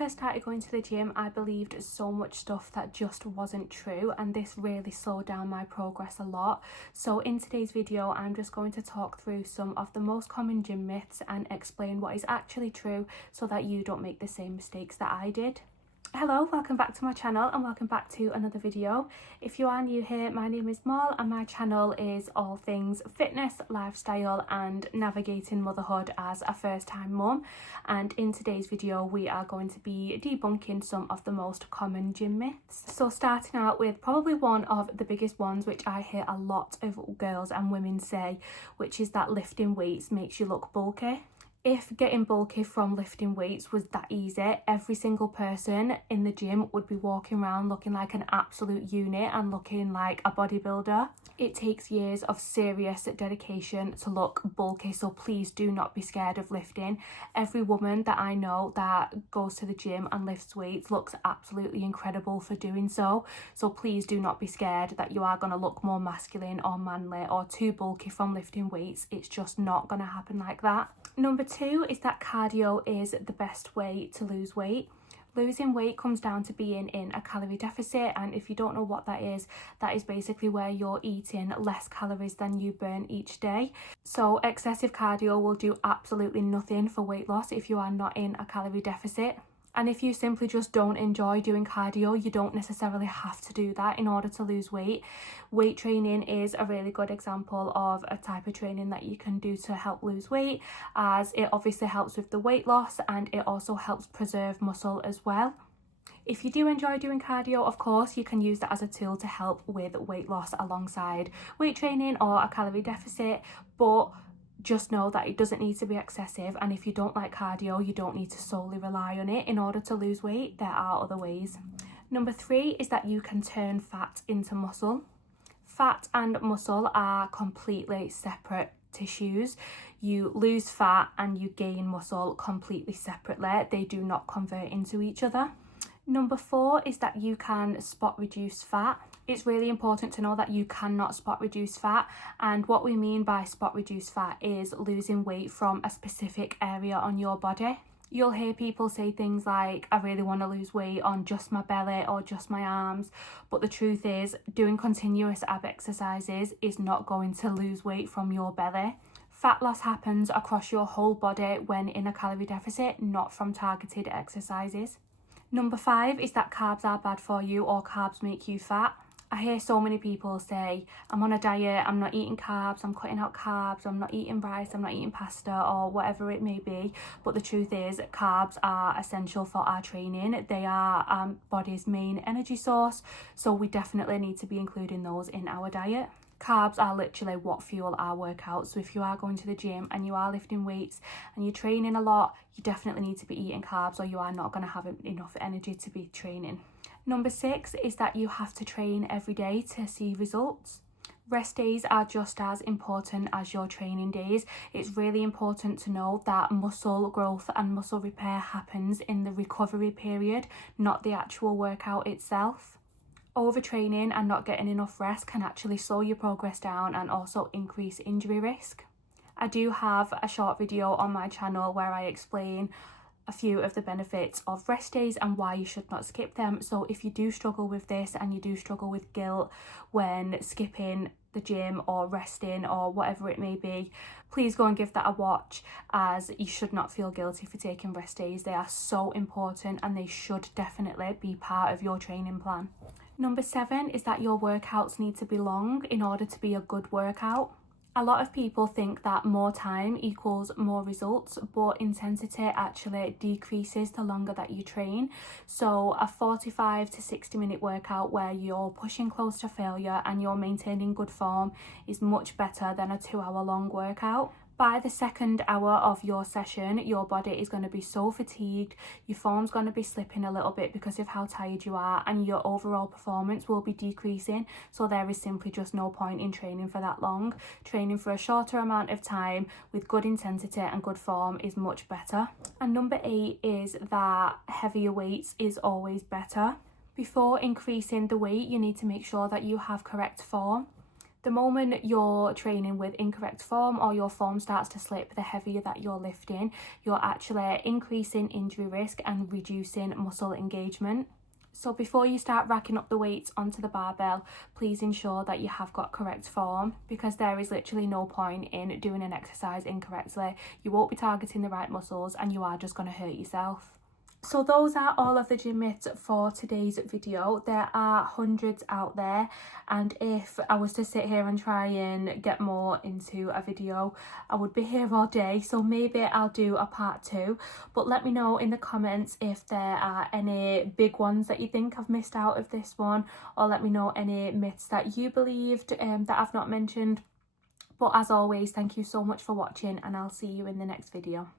first started going to the gym, I believed so much stuff that just wasn't true, and this really slowed down my progress a lot. So in today's video, I'm just going to talk through some of the most common gym myths and explain what is actually true so that you don't make the same mistakes that I did. Hello, welcome back to my channel and welcome back to another video. If you are new here, my name is Mal and my channel is all things fitness, lifestyle and navigating motherhood as a first-time mum. And in today's video we are going to be debunking some of the most common gym myths. So starting out with probably one of the biggest ones, which I hear a lot of girls and women say, which is that lifting weights makes you look bulky. If getting bulky from lifting weights was that easy, every single person in the gym would be walking around looking like an absolute unit and looking like a bodybuilder. It takes years of serious dedication to look bulky, so please do not be scared of lifting. Every woman that I know that goes to the gym and lifts weights looks absolutely incredible for doing so. So please do not be scared that you are going to look more masculine or manly or too bulky from lifting weights. It's just not going to happen like that. Number 2 is that cardio is the best way to lose weight. Losing weight comes down to being in a calorie deficit, and if you don't know what that is basically where you're eating less calories than you burn each day. So excessive cardio will do absolutely nothing for weight loss if you are not in a calorie deficit. And if you simply just don't enjoy doing cardio, you don't necessarily have to do that in order to lose weight. Weight training is a really good example of a type of training that you can do to help lose weight, as it obviously helps with the weight loss and it also helps preserve muscle as well. If you do enjoy doing cardio, of course, you can use that as a tool to help with weight loss alongside weight training or a calorie deficit, but just know that it doesn't need to be excessive, and if you don't like cardio, you don't need to solely rely on it in order to lose weight. There are other ways. Number 3 is that you can turn fat into muscle. Fat and muscle are completely separate tissues. You lose fat and you gain muscle completely separately. They do not convert into each other. Number 4 is that you can spot reduce fat. It's really important to know that you cannot spot reduce fat, and what we mean by spot reduce fat is losing weight from a specific area on your body. You'll hear people say things like, I really want to lose weight on just my belly or just my arms, but the truth is doing continuous ab exercises is not going to lose weight from your belly. Fat loss happens across your whole body when in a calorie deficit, not from targeted exercises. Number 5 is that carbs are bad for you or carbs make you fat. I hear so many people say, I'm on a diet, I'm not eating carbs, I'm cutting out carbs, I'm not eating rice, I'm not eating pasta or whatever it may be. But the truth is carbs are essential for our training. They are our body's main energy source, so we definitely need to be including those in our diet. Carbs are literally what fuel our workouts. So if you are going to the gym and you are lifting weights and you're training a lot, you definitely need to be eating carbs or you are not going to have enough energy to be training. Number 6 is that you have to train every day to see results. Rest days are just as important as your training days. It's really important to know that muscle growth and muscle repair happens in the recovery period, not the actual workout itself. Overtraining and not getting enough rest can actually slow your progress down and also increase injury risk. I do have a short video on my channel where I explain a few of the benefits of rest days and why you should not skip them. So if you do struggle with this and you do struggle with guilt when skipping the gym or resting or whatever it may be, please go and give that a watch, as you should not feel guilty for taking rest days. They are so important and they should definitely be part of your training plan. Number 7 is that your workouts need to be long in order to be a good workout. A lot of people think that more time equals more results, but intensity actually decreases the longer that you train. So a 45 to 60 minute workout where you're pushing close to failure and you're maintaining good form is much better than a 2-hour long workout. By the second hour of your session, your body is going to be so fatigued, your form's going to be slipping a little bit because of how tired you are, and your overall performance will be decreasing. So there is simply just no point in training for that long. Training for a shorter amount of time with good intensity and good form is much better. And number 8 is that heavier weights is always better. Before increasing the weight, you need to make sure that you have correct form. The moment you're training with incorrect form or your form starts to slip, the heavier that you're lifting, you're actually increasing injury risk and reducing muscle engagement. So before you start racking up the weights onto the barbell, please ensure that you have got correct form, because there is literally no point in doing an exercise incorrectly. You won't be targeting the right muscles and you are just going to hurt yourself. So those are all of the gym myths for today's video. There are hundreds out there, and if I was to sit here and try and get more into a video, I would be here all day. So maybe I'll do a part 2, but let me know in the comments if there are any big ones that you think I've missed out of this one, or let me know any myths that you believed that I've not mentioned. But as always, thank you so much for watching, and I'll see you in the next video.